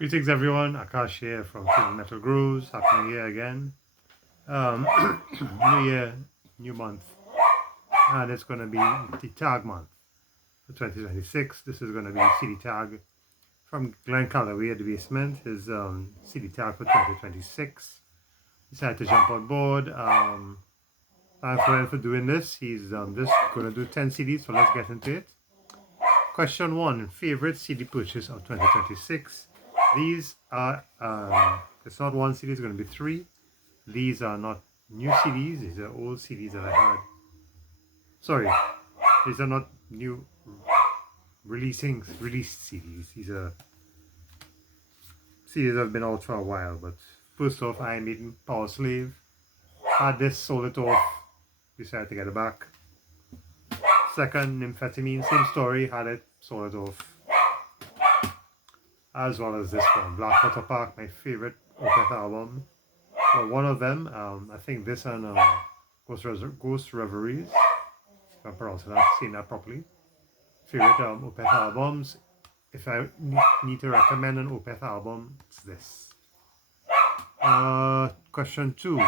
Greetings everyone, Akash here from Film Metal Grooves. Happy New Year again. Um, New Year, new month. And it's going to be the tag month for 2026. This is going to be CD tag from Glenn Calloway at the Basement, his CD tag for 2026. Decided to jump on board. Thanks for him for doing this. He's just going to do 10 CDs, so let's get into it. Question 1, favorite CD purchase of 2026. These are, it's not one CD, it's going to be 3. These are not new CDs, these are old CDs that I had. Sorry, these are not new released CDs. These are CDs that have been out for a while. But first off, Iron Maiden Power Slave. Had this, sold it off, decided to get it back. Second, Nymphetamine, same story, had it, sold it off. As well as this one, Black Water Park, my favorite Opeth album. Well, one of them, I think this and Ghost Reveries, if I'm pronouncing that, saying that properly. Favorite Opeth albums. If I need to recommend an Opeth album, it's this. Question 2.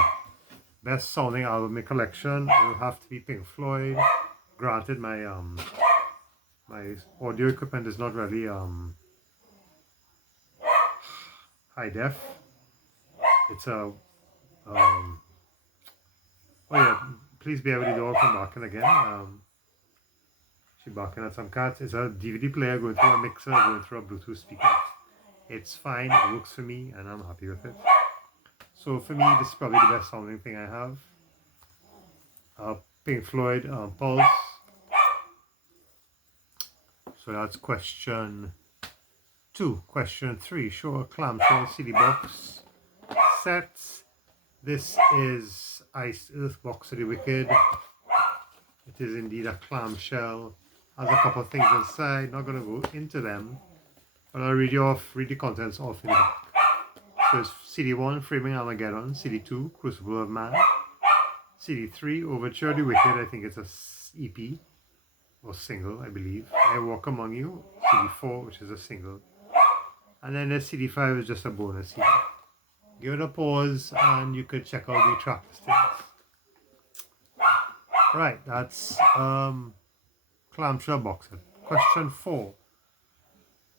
Best sounding album in collection. It will have to be Pink Floyd. Granted, my my audio equipment is not really high def. It's a oh yeah, please bear with the dog from barking again. She's barking at some cats. It's a DVD player going through a mixer, going through a Bluetooth speaker. It's fine, it works for me, and I'm happy with it. So for me, this is probably the best sounding thing I have. Pink Floyd Pulse. So that's question 2. Question 3, show a clamshell CD box set. This is Iced Earth Box of the Wicked. It is indeed a clamshell. Has a couple of things inside. Not going to go into them, but I'll read the contents off in the back. So it's CD1, Framing Armageddon. CD2, Crucible of Man. CD3, Overture of the Wicked. I think it's a EP or single, I believe. I Walk Among You. CD4, which is a single. And then the CD5 is just a bonus CD. Give it a pause and you could check out the track listings. Right, that's clamshell box set. Question 4.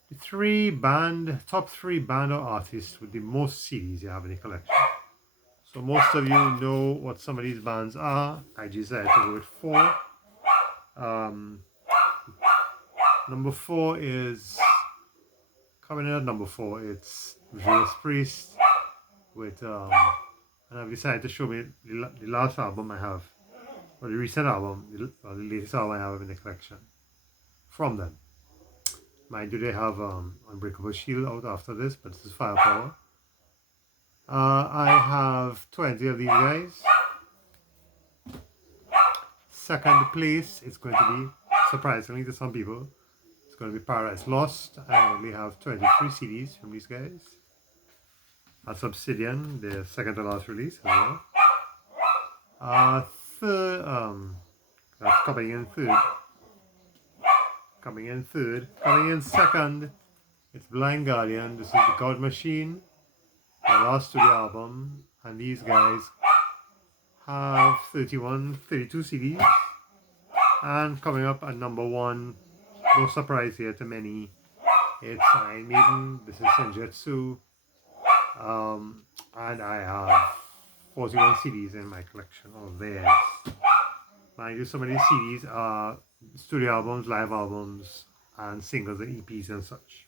The top 3 band or artists with the most CDs you have in the collection. So most of you know what some of these bands are. I decided to go with 4. Number 4 is, coming in at number 4, it's Judas Priest with, and I've decided to show me the last album I have, or the recent album, the latest album I have in the collection from them. Mind you, they have Unbreakable Shield out after this, but this is Firepower. I have 20 of these guys. Second place, it's going to be, surprisingly to some people, it's going to be Paradise Lost. I only have 23 CDs from these guys. That's Obsidian, their second to last release as well. That's coming in third. Coming in second, it's Blind Guardian. This is the God Machine, their last studio album, and these guys have 32 CDs. And coming up at number 1, no surprise here to many, it's Iron Maiden. This is Senjutsu, and I have 41 CDs in my collection of theirs. Mind you, some of these CDs are studio albums, live albums, and singles and EPs and such.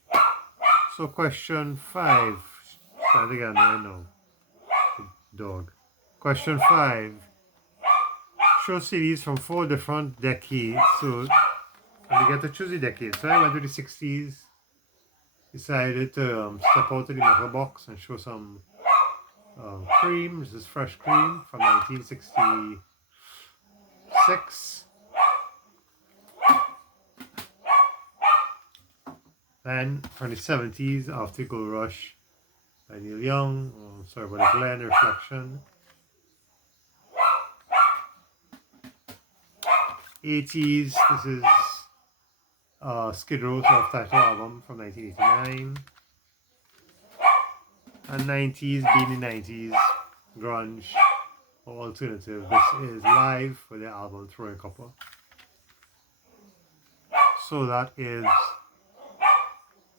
So question 5. Start again, I know. Dog. Question 5. Show CDs from 4 different decades. So you get to choose the decade. So I went to the 60s. Decided to step out of the metal box and show some Cream. This is Fresh Cream from 1966. Then from the 70s, After Gold Rush by Neil Young. Sorry about the Glen Reflection. 80s, this is Skid Row's self-titled album from 1989. a 90s, beanie 90s, grunge, or alternative. This is live for the album Throwing Copper. So that is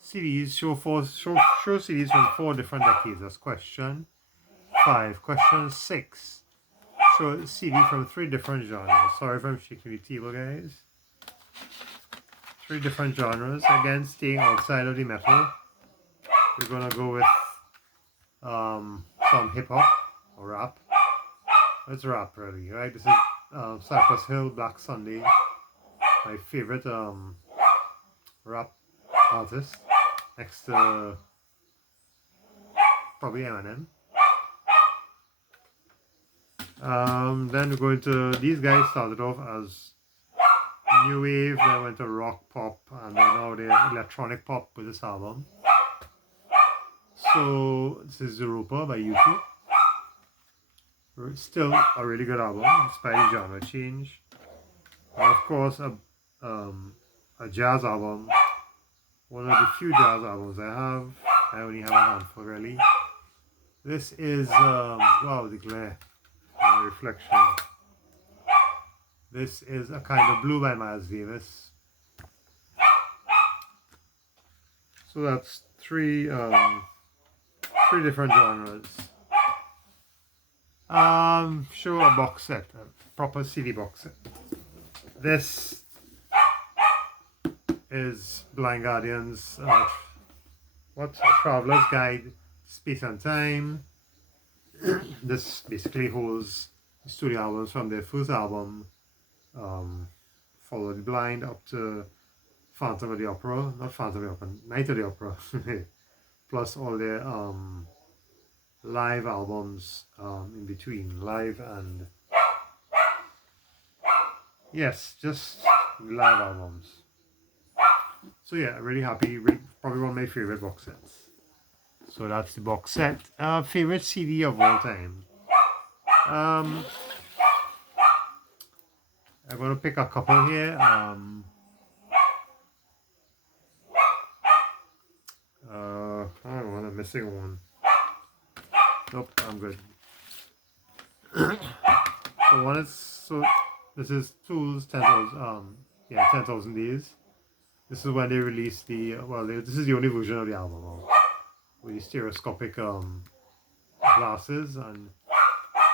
CDs, show CDs from 4 different decades. That's question 5. Question 6. Show CD from 3 different genres. Sorry if I'm shaking the table, guys. 3 different genres. Again, staying outside of the metal. We're gonna go with some hip hop or rap. It's rap, really, right? This is Cypress Hill, Black Sunday, my favorite rap artist, next to probably Eminem. Then we're going to, these guys started off as new wave, then went to rock pop, and then now they're electronic pop with this album. So this is Europa by U2. Still a really good album despite the genre change. And of course a jazz album, one of the few jazz albums I have. I only have a handful really. This is wow, the glare and the reflection. This is A Kind of Blue by Miles Davis. So that's three different genres. Show a box set, a proper CD box set. This is Blind Guardian's Traveler's Guide, Space and Time. This basically holds studio albums from their first album, Follow the Blind, up to Phantom of the Opera, not Phantom of the Opera, Night of the Opera, plus all their live albums in between, live and yes, just live albums. So yeah, really happy, probably one of my favorite box sets. So that's the box set. Favorite CD of all time. I'm going to pick a couple here. I don't know, I'm missing one. Nope, I'm good. This is Tools 10,000 10,000 Days. This is when they released the this is the only version of the album with the stereoscopic glasses, and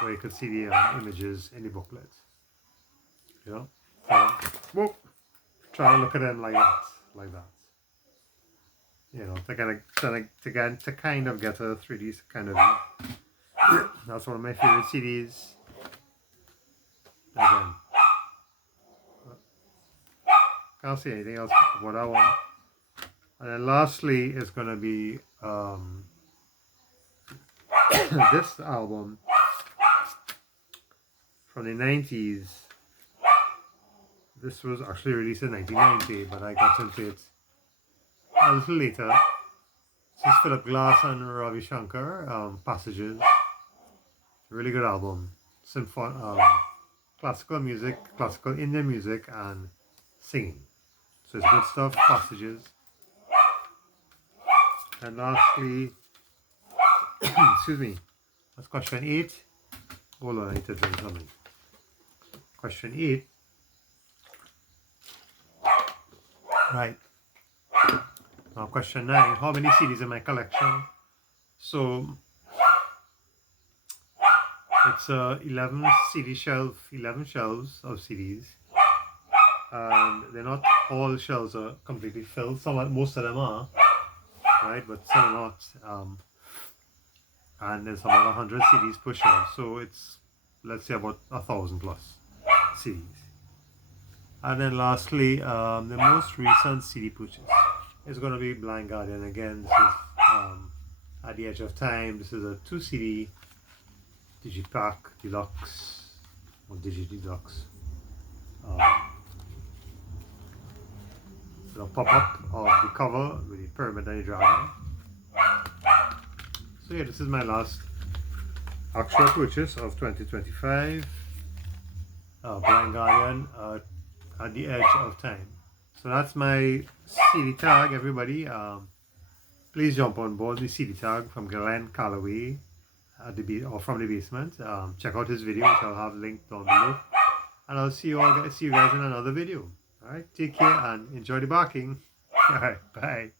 where you could see the images in the booklet. You know, so, try to look at them like that. You know, to kind of get a 3D kind of view. That's one of my favorite CDs. Again, can't see anything else but that one. And then lastly is going to be this album from the 90s. This was actually released in 1990, but I got into it a little later. This is Philip Glass and Ravi Shankar, Passages. Really good album. Classical music, classical Indian music, and singing. So it's good stuff, Passages. And lastly, excuse me, that's question 8. Hold on, I need to do something. Question 8. Right. Now question 9. How many CDs in my collection? So it's 11 shelves of CDs. And they're not all shelves are completely filled. Most of them are, right? But some are not. And there's about 100 CDs per shelf. So it's, let's say, about 1,000 plus CDs. And then lastly, the most recent CD purchase is going to be Blind Guardian. Again, this is At the Edge of Time. This is a 2 CD Digipack Deluxe or Deluxe. The pop-up of the cover with the pyramid and the dragon. So yeah, this is my last actual purchase of 2025. Blind Guardian, At the Edge of Time. So that's my CD tag, everybody. please jump on board the CD Tag from Glenn Calloway at or from the basement. Check out his video, which I'll have linked down below. And I'll see you guys in another video. Alright, take care and enjoy the barking. Alright, bye.